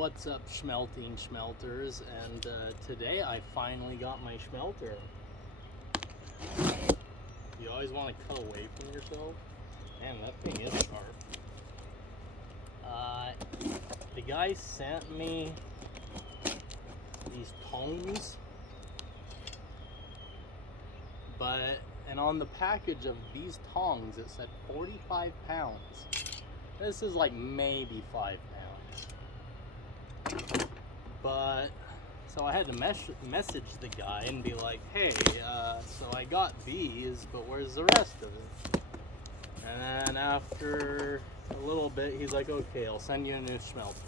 What's up, smelting schmelters? And today I finally got my schmelter. You always want to cut away from yourself. Man, that thing is sharp. The guy sent me these tongs, and on the package of these tongs it said 45 pounds. This is like maybe 5 pounds. But so I had to message the guy and be like, hey, so I got these, but where's the rest of it? And then after a little bit, he's like, okay, I'll send you a new smelter.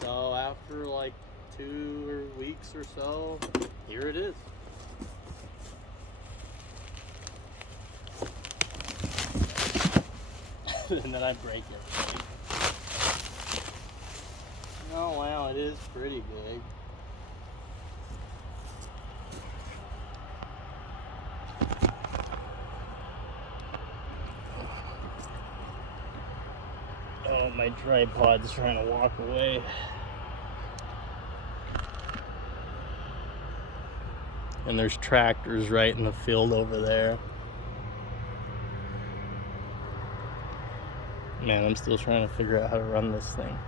So after like 2 weeks or so, here it is. And then I break it. Oh wow, it is pretty big. Oh, my tripod's trying to walk away. And there's tractors right in the field over there. Man, I'm still trying to figure out how to run this thing.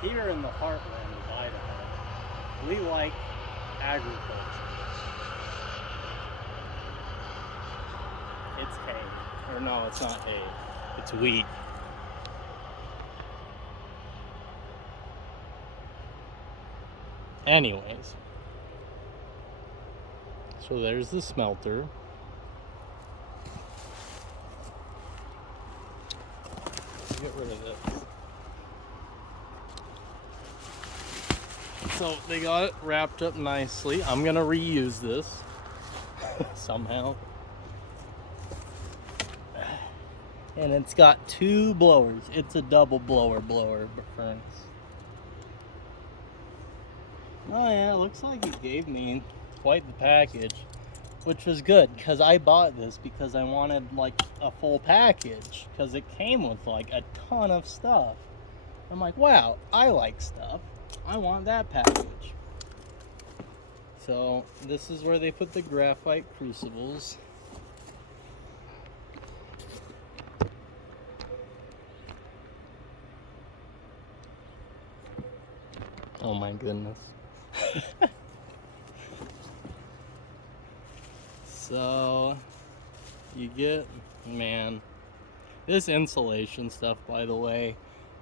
Here in the heartland of Idaho, we like agriculture. It's hay. Or no, it's not hay. It's wheat. Anyways. So there's the smelter. Get rid of this. So they got it wrapped up nicely. I'm gonna reuse this somehow. And it's got 2 blowers. It's a double blower furnace. Oh yeah, it looks like he gave me quite the package, which was good because I bought this because I wanted like a full package because it came with like a ton of stuff. I'm like, wow, I like stuff. I want that package. So this is where they put the graphite crucibles. Oh my goodness. So you get, man, this insulation stuff, by the way,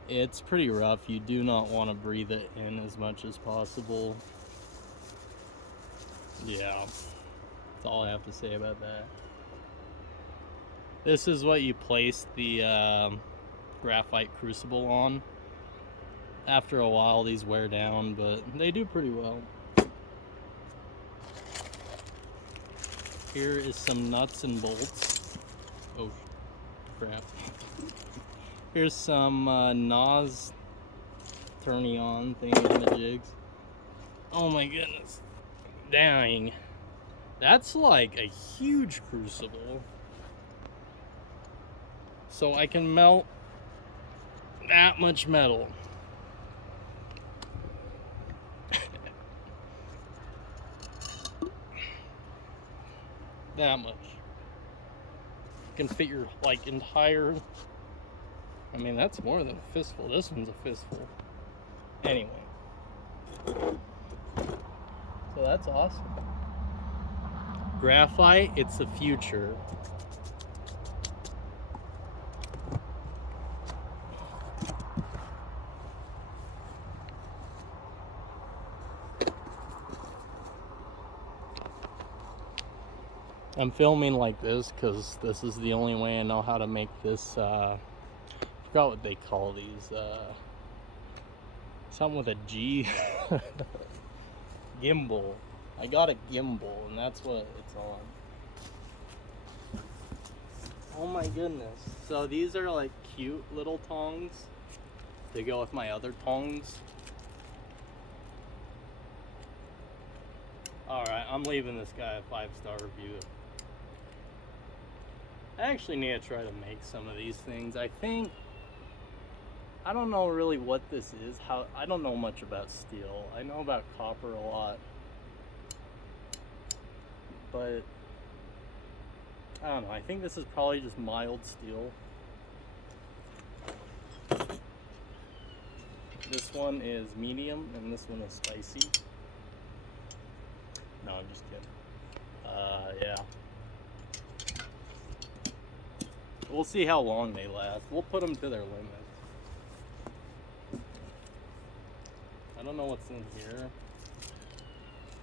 it's pretty rough. You do not want to breathe it in as much as possible. Yeah, that's all I have to say about that. This is what you place the graphite crucible on. After a while, these wear down, but they do pretty well. Here is some nuts and bolts. Oh, crap. Here's some NOS turn-on thingy-majigs. Oh my goodness. Dang. That's like a huge crucible. So I can melt that much metal. That much. You can fit your like entire, I mean, that's more than a fistful. This one's a fistful. Anyway. So that's awesome. Graphite, it's the future. I'm filming like this because this is the only way I know how to make this, I forgot what they call these, something with a G. Gimbal. I got a gimbal and that's what it's on. Oh my goodness. So these are like cute little tongs to go with my other tongs. Alright, I'm leaving this guy a 5-star review. I actually need to try to make some of these things. I don't know really what this is. I don't know much about steel. I know about copper a lot. But I don't know. I think this is probably just mild steel. This one is medium and this one is spicy. No, I'm just kidding. Yeah. We'll see how long they last. We'll put them to their limits. I don't know what's in here.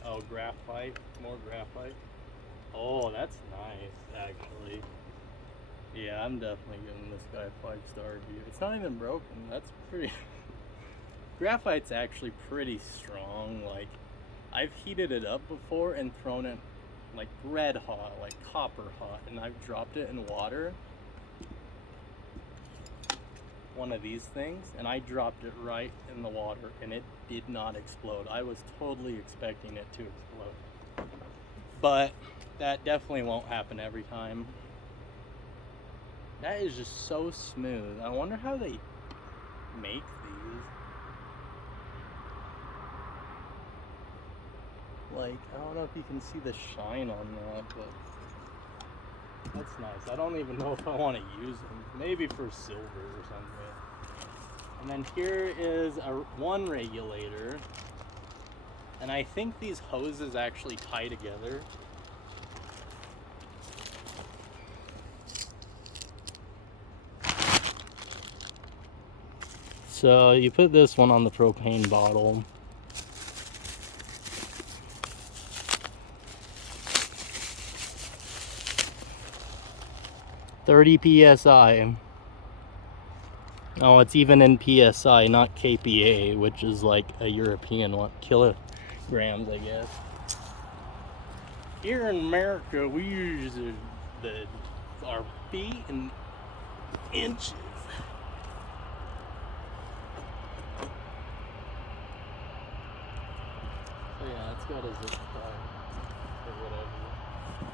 Oh, graphite. More graphite. Oh, that's nice, actually. Yeah, I'm definitely giving this guy a 5-star review. It's not even broken. That's pretty... Graphite's actually pretty strong. Like, I've heated it up before and thrown it like red hot, like copper hot, and I've dropped it in water. One of these things, and I dropped it right in the water and it did not explode. I was totally expecting it to explode. But that definitely won't happen every time. That is just so smooth. I wonder how they make these. Like, I don't know if you can see the shine on that, but that's nice. I don't even know if I want to use them. Maybe for silver or something. And then here is one regulator. And I think these hoses actually tie together. So you put this one on the propane bottle. .30 psi. Oh, it's even in psi, not kPa, which is like a European one. Kilograms, I guess. Here in America, we use our feet and inches. So yeah, it's got a zip tie or whatever.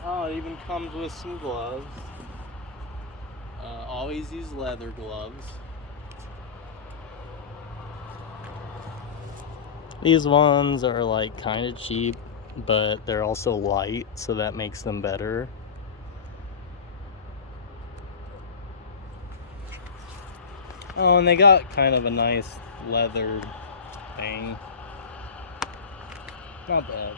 Oh, it even comes with some gloves. Always use leather gloves. These ones are like kind of cheap, but they're also light, so that makes them better. Oh, and they got kind of a nice leather thing. Not bad.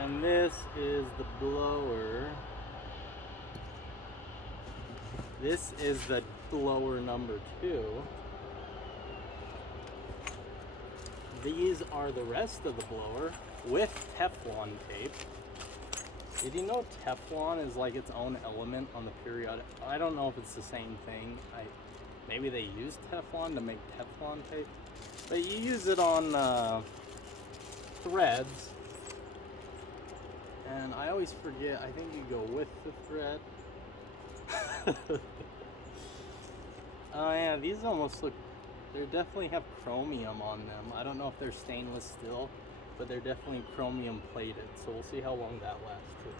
And this is the blower. This is the blower number 2. These are the rest of the blower with Teflon tape. Did you know Teflon is like its own element on the periodic? I don't know if it's the same thing. Maybe they use Teflon to make Teflon tape, but you use it on threads. And I always forget, I think you go with the thread. Oh yeah, these almost look, they definitely have chromium on them. I don't know if they're stainless steel, but they're definitely chromium plated, so we'll see how long that lasts too.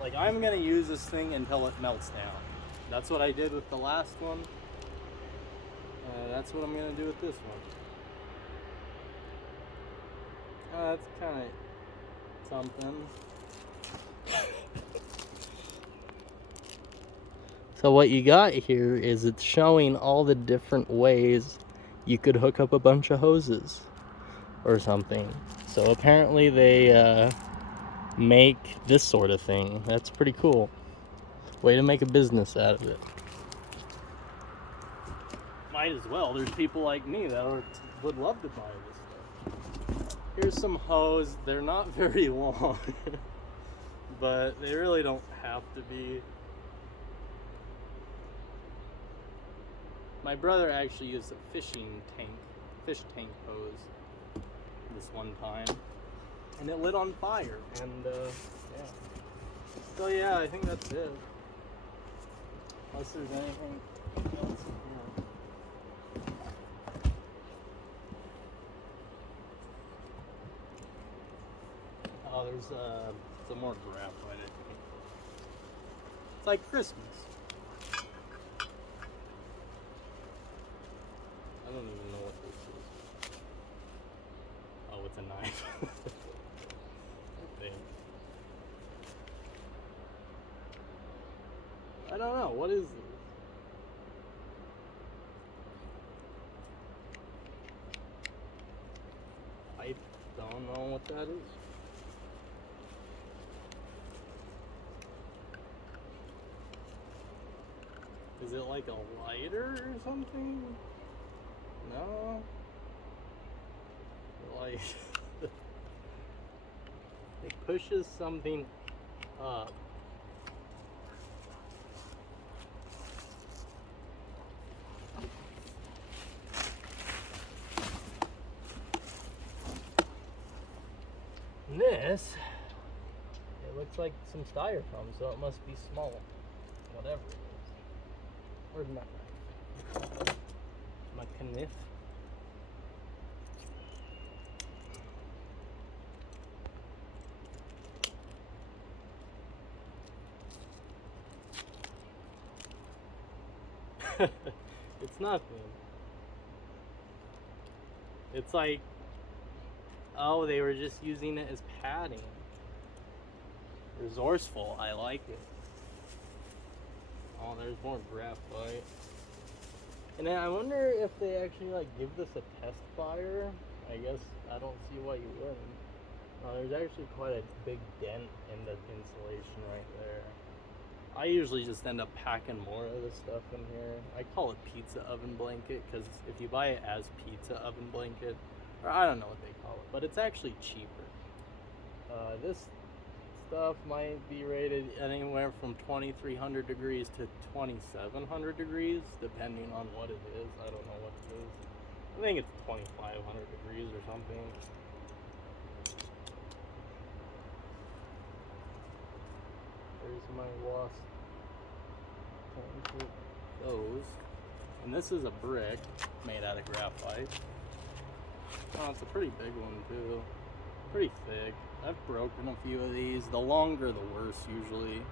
Like, I'm gonna use this thing until it melts down. That's what I did with the last one. That's what I'm gonna do with this one. That's kind of something. So what you got here is it's showing all the different ways you could hook up a bunch of hoses or something. So apparently they make this sort of thing. That's pretty cool. Way to make a business out of it. Might as well. There's people like me that would love to buy this stuff. Here's some hose. They're not very long, but they really don't have to be. My brother actually used a fish tank hose this one time, and it lit on fire, and yeah. So yeah, I think that's it. Unless there's anything else in here. there's some more graphite, I think. It's like Christmas. I don't even know what this is. Oh, it's a knife. I think. I don't know. What is this? I don't know what that is. Is it like a lighter or something? No. Like it pushes something up. And this, it looks like some styrofoam, so it must be small. Whatever it is. Where's my knife? My knife. It's nothing. It's like, oh, they were just using it as padding. Resourceful, I like it. Oh, there's more graphite. And then I wonder if they actually like give this a test fire. I guess I don't see why you wouldn't. There's actually quite a big dent in the insulation right there. I usually just end up packing more of this stuff in here. I call it pizza oven blanket because if you buy it as pizza oven blanket, or I don't know what they call it, but it's actually cheaper. This stuff might be rated anywhere from 2,300 degrees to 2,700 degrees, depending on what it is. I don't know what it is. I think it's 2,500 degrees or something. There's my wasp. Those. And this is a brick made out of graphite. Oh, it's a pretty big one too. Pretty thick. I've broken a few of these. The longer the worse usually.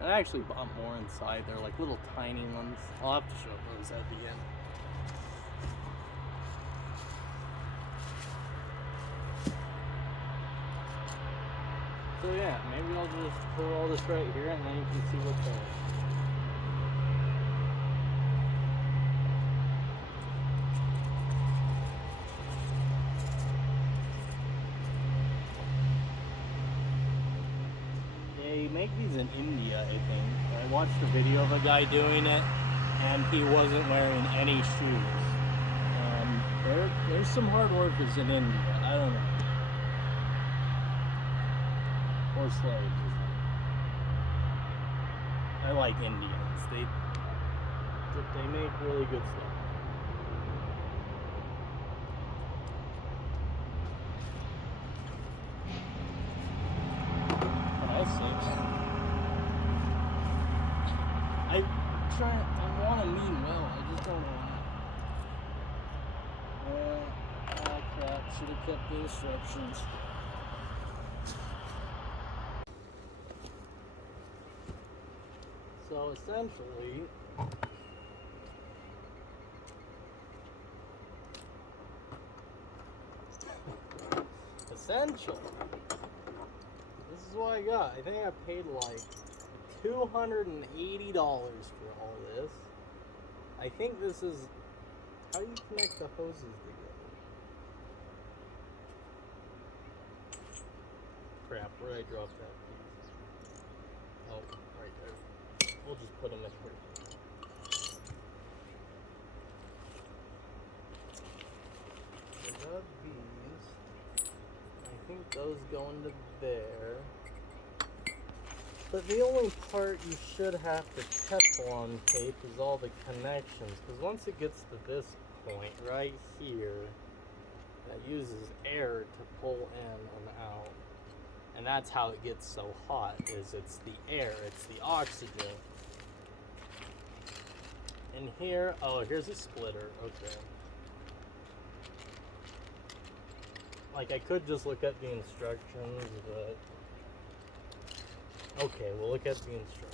And I actually bought more inside. They're like little tiny ones. I'll have to show those at the end. So yeah, maybe I'll just put all this right here and then you can see what's there. They make these in India, I think. I watched a video of a guy doing it and he wasn't wearing any shoes. There's some hard workers in India. I don't know. Or slaves. I like Indians. They make really good stuff. But I want to mean well. I just don't want to. Oh crap! Should have kept the instructions. So essentially, this is what I got. I think I paid like $280 for all this. I think this is, how do you connect the hoses together? Crap, where did I drop that piece? Oh, right there. We'll just put them in here. I got these. I think those go into there. But the only part you should have to Teflon tape is all the connections, because once it gets to this point right here, that uses air to pull in and out. And that's how it gets so hot, is it's the air, it's the oxygen. And here, oh, here's a splitter, okay. Like, I could just look at the instructions, but... Okay, we'll look at the instructions.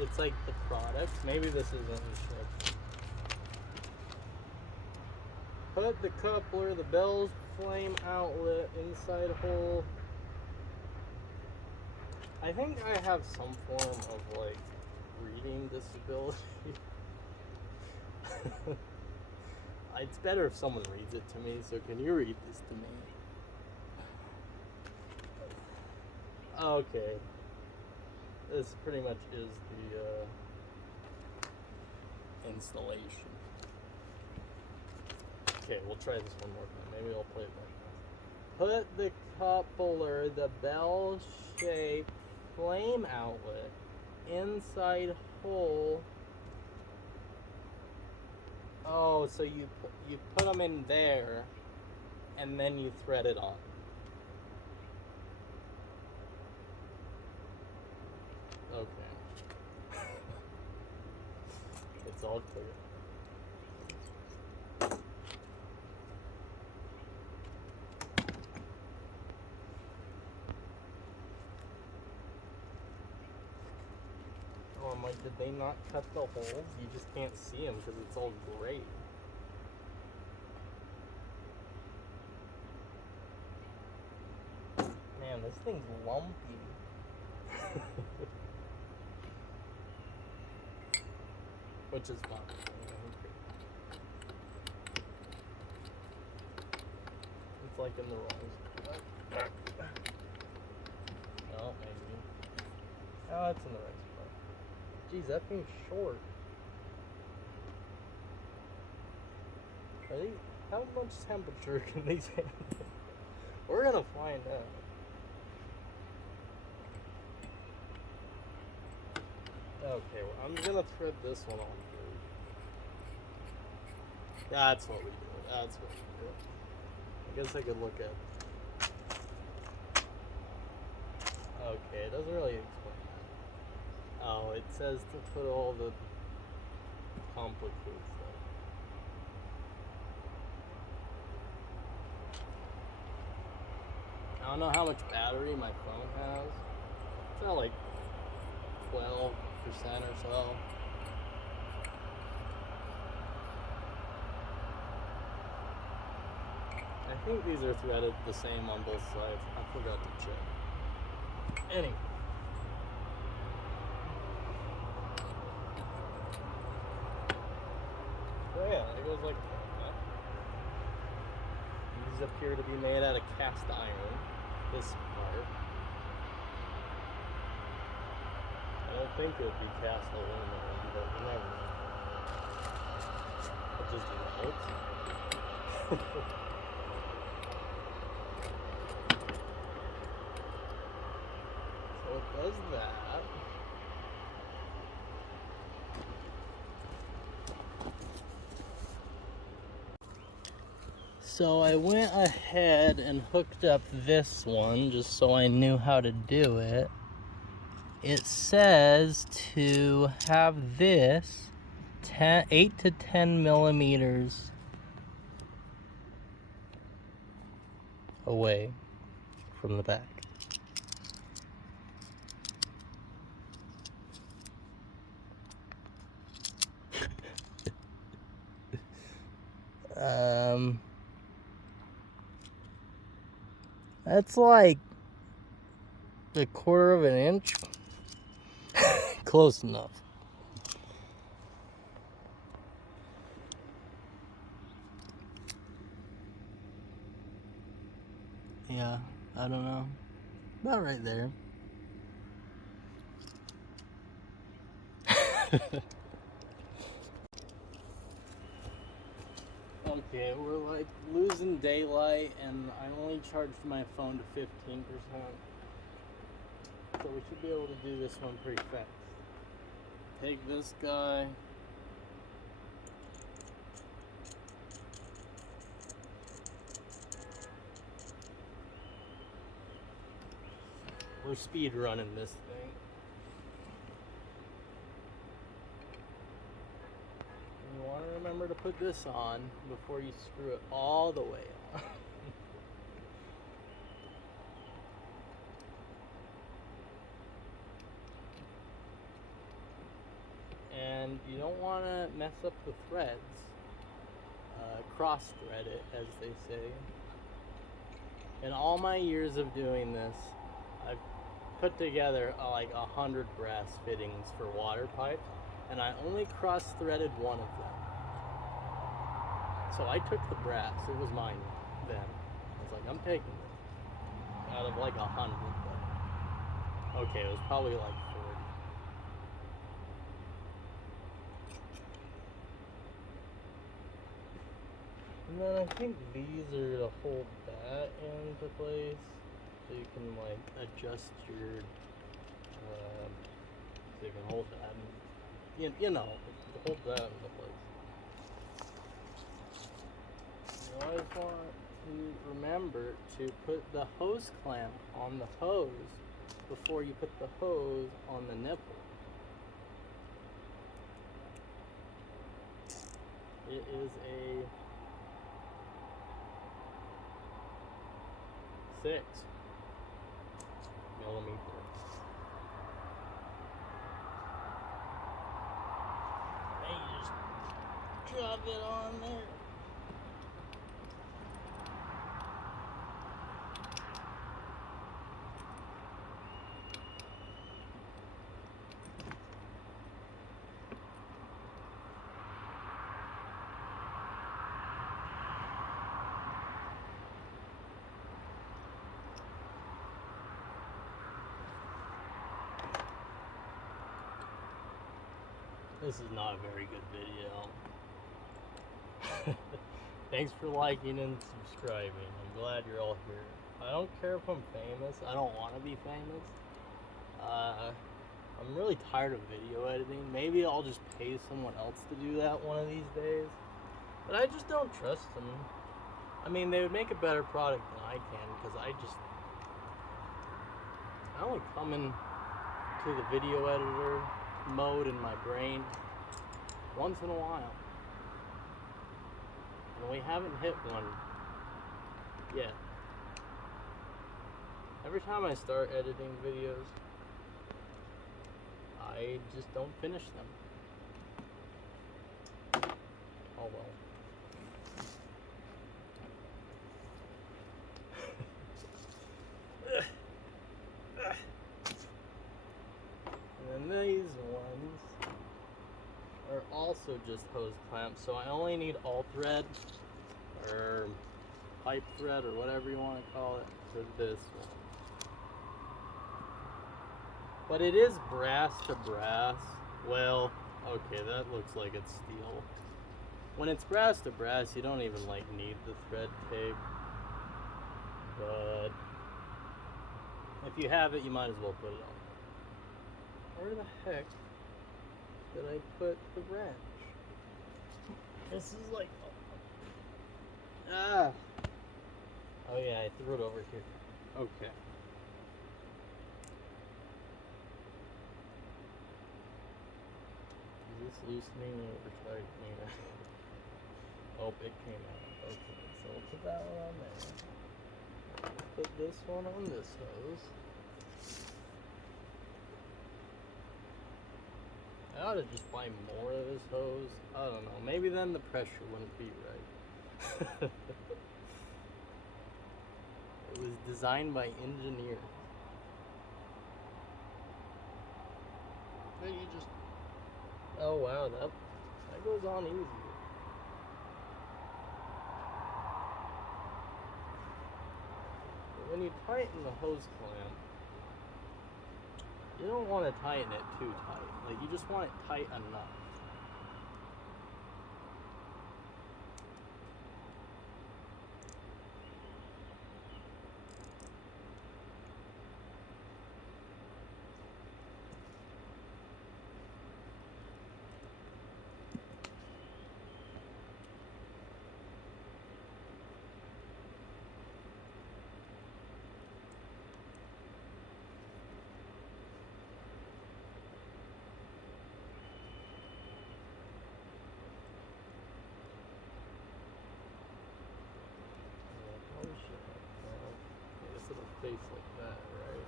It's like the products. Maybe this isn't instructions. Put the coupler, the bell's flame outlet inside hole. I think I have some form of like reading disability. It's better if someone reads it to me, so can you read this to me? Okay. This pretty much is the installation. Okay, we'll try this one more time. Maybe I'll play it back now. Put the coupler, the bell-shaped flame outlet, inside hole. Oh, so you put them in there, and then you thread it on. Okay. It's all clear. Oh, I'm like, did they not cut the holes? You just can't see them because it's all gray. Man, this thing's lumpy. Which is fine. It's like in the wrong spot. Oh, maybe. Oh, it's in the right spot. Jeez, that thing's short. Are these, how much temperature can these handle? We're gonna find out. Okay, well, I'm gonna thread this one on through. That's what we do. That's what we do. I guess I could look at. Okay, it doesn't really explain that. Oh, it says to put all the complicated stuff. I don't know how much battery my phone has. It's not like 12% or so. I think these are threaded the same on both sides. I forgot to check. Anyway. So yeah, it goes like that. These appear to be made out of cast iron. This part. I don't think it would be cast aluminum, but you never know. It just melts. So it does that. So I went ahead and hooked up this one just so I knew how to do it. It says to have this 8 to 10 millimeters away from the back. That's like a quarter of an inch. Close enough. Yeah, I don't know. About right there. Okay, we're like losing daylight and I only charged my phone to 15%. So we should be able to do this one pretty fast. Take this guy. We're speed running this thing. put this on before you screw it all the way on. And you don't want to mess up the threads. Cross thread it, as they say. In all my years of doing this, I've put together like 100 brass fittings for water pipes, and I only cross threaded one of them. So I took the brass, it was mine then. I was like, I'm taking this out of like 100. But okay, it was probably like 40. And then I think these are to hold that into place, so you can like adjust your, so you can hold that, and, you know, hold that into place. You always want to remember to put the hose clamp on the hose before you put the hose on the nipple. It is a 6 millimeter. And you just drop it on there. This is not a very good video. Thanks for liking and subscribing. I'm glad you're all here. I don't care if I'm famous. I don't want to be famous. I'm really tired of video editing. Maybe I'll just pay someone else to do that one of these days. But I just don't trust them. I mean, they would make a better product than I can, because I only come in to the video editor mode in my brain once in a while, and we haven't hit one yet. Every time I start editing videos, I just don't finish them. Oh well. And then these ones are also just hose clamps, so I only need all thread or pipe thread or whatever you want to call it for this one. But it is brass to brass. Well, okay, that looks like it's steel. When it's brass to brass, you don't even like need the thread tape. But if you have it, you might as well put it on. Where the heck did I put the wrench? This is like, oh yeah, I threw it over here. Okay. Is this loosening or tightening? Oh, it came out. Okay, so we'll put that one on there. Put this one on this hose. I ought to just buy more of this hose. I don't know. Maybe then the pressure wouldn't be right. It was designed by engineers. But you just... Oh wow, that goes on easy. But when you tighten the hose clamp, you don't want to tighten it too tight. Like, you just want it tight enough. space like that, right?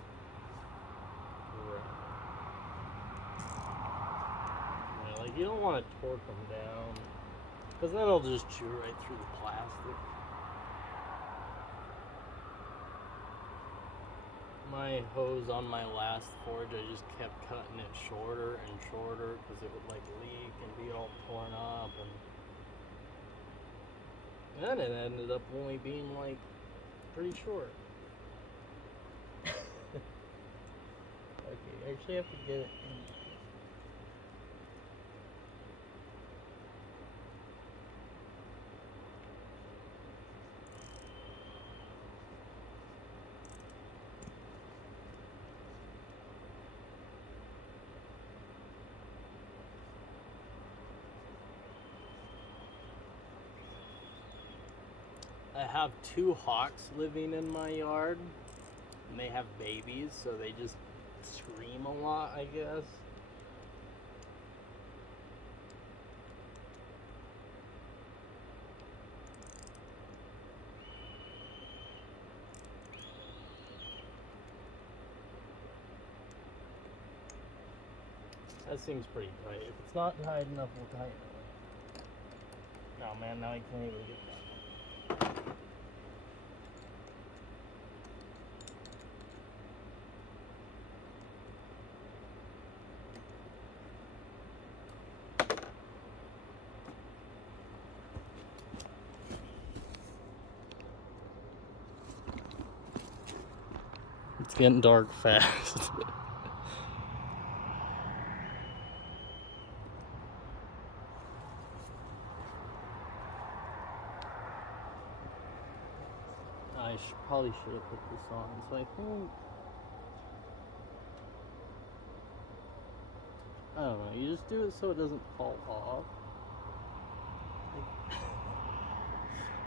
Right. Yeah, like you don't want to torque them down, because then it'll just chew right through the plastic. My hose on my last forge, I just kept cutting it shorter and shorter because it would like leak and be all torn up, and then it ended up only being like pretty short. Okay, I actually have to get it in. I have 2 hawks living in my yard, and they have babies, so they just scream a lot, I guess. That seems pretty tight. If it's not tight enough, we'll tighten it. No, man, now I can't even get that. It's getting dark fast. I probably should have put this on, so I think, I don't know, you just do it so it doesn't fall off.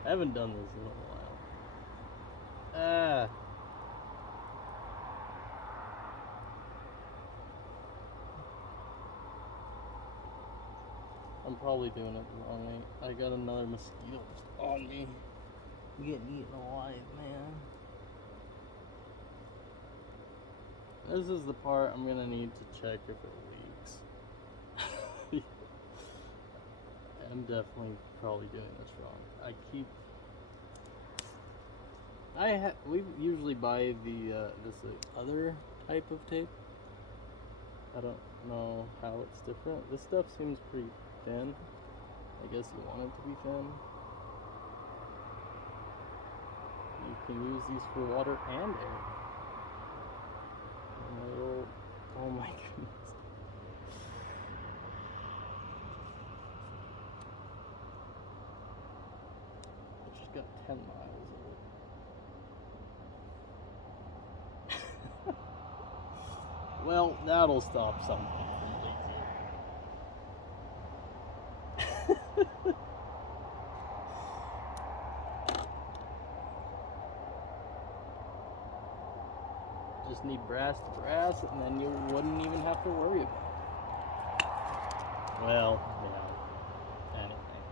I haven't done this in a while. I'm probably doing it the wrong way. I got another mosquito on me. I'm getting eaten alive, man. This is the part I'm gonna need to check if it leaks. I'm definitely probably doing this wrong. We usually buy this other type of tape. I don't know how it's different. This stuff seems pretty thin. I guess you want it to be thin. You can use these for water and air. Oh my goodness. I just got 10 miles of it. Well, that'll stop something from leaking. Just need brass to brass, and then you wouldn't even have to worry about it. Well, anything.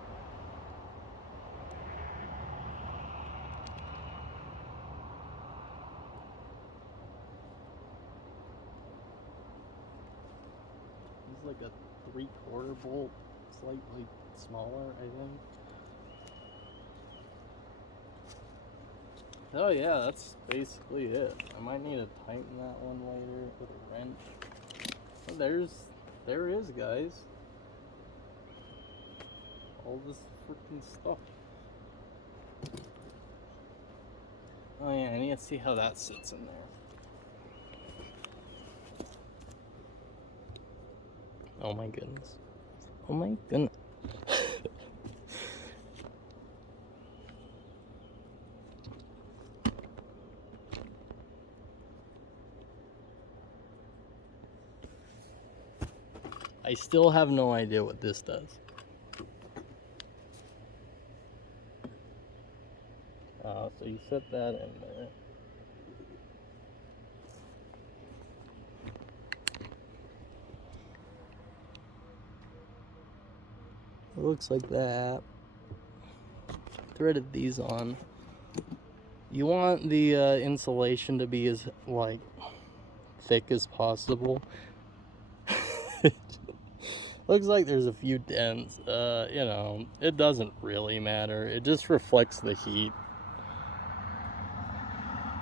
This is like a 3/4 bolt, slightly smaller, I think. Oh yeah, that's basically it. I might need to tighten that one later with a wrench. Oh, there is, guys. All this freaking stuff. Oh yeah, I need to see how that sits in there. Oh my goodness. Oh my goodness. I still have no idea what this does. So you set that in there. It looks like that. Threaded these on. You want the insulation to be as like thick as possible. Looks like there's a few dents. You know, it doesn't really matter. It just reflects the heat.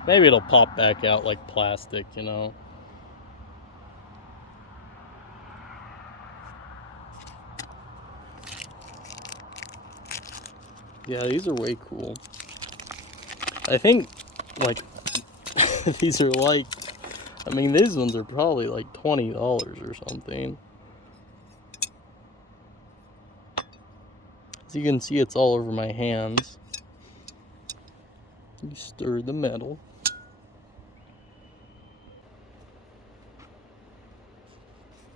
Maybe it'll pop back out like plastic, you know. Yeah, these are way cool. I think, like, these are like, I mean, these ones are probably like $20 or something. As you can see, it's all over my hands. You stir the metal.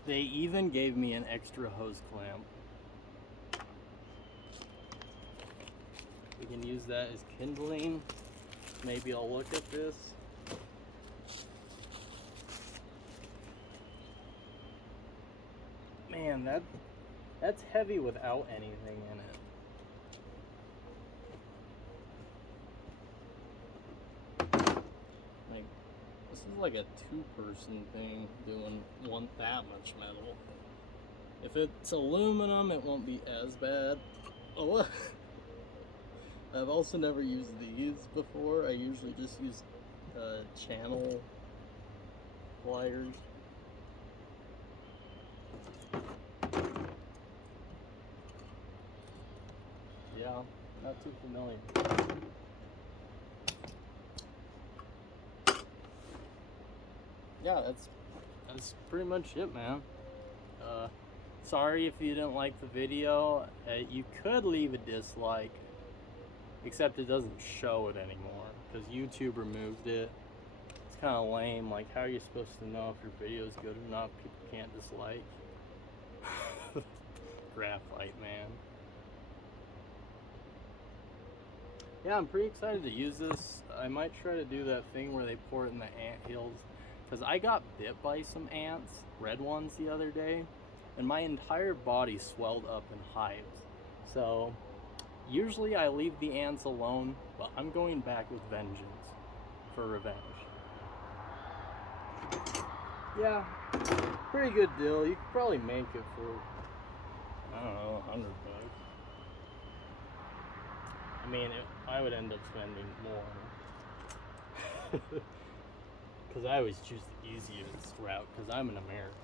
They even gave me an extra hose clamp. We can use that as kindling. Maybe I'll look at this. Man, that's heavy without anything in it. Like, this is like a two-person thing doing that much metal. If it's aluminum, it won't be as bad. Oh, I've also never used these before. I usually just use channel pliers. Yeah, not too familiar. Yeah, that's pretty much it, man. Sorry if you didn't like the video. You could leave a dislike, except it doesn't show it anymore because YouTube removed it. It's kind of lame. Like, how are you supposed to know if your video is good or not? People can't dislike. Graphite, man. Yeah, I'm pretty excited to use this. I might try to do that thing where they pour it in the ant hills, because I got bit by some ants, red ones, the other day, and my entire body swelled up in hives. So usually I leave the ants alone, but I'm going back with vengeance for revenge. Yeah, pretty good deal. You could probably make it for, I don't know, $100. I mean, I would end up spending more. Because I always choose the easiest route, because I'm an American.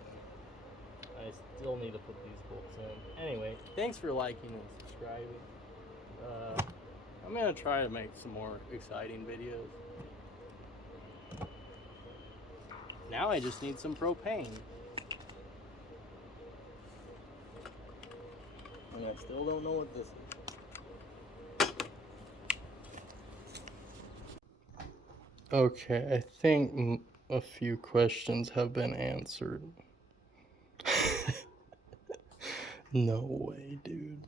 I still need to put these bolts in. Anyway, thanks for liking and subscribing. I'm going to try to make some more exciting videos. Now I just need some propane. And I still don't know what this is. Okay, I think a few questions have been answered. No way, dude.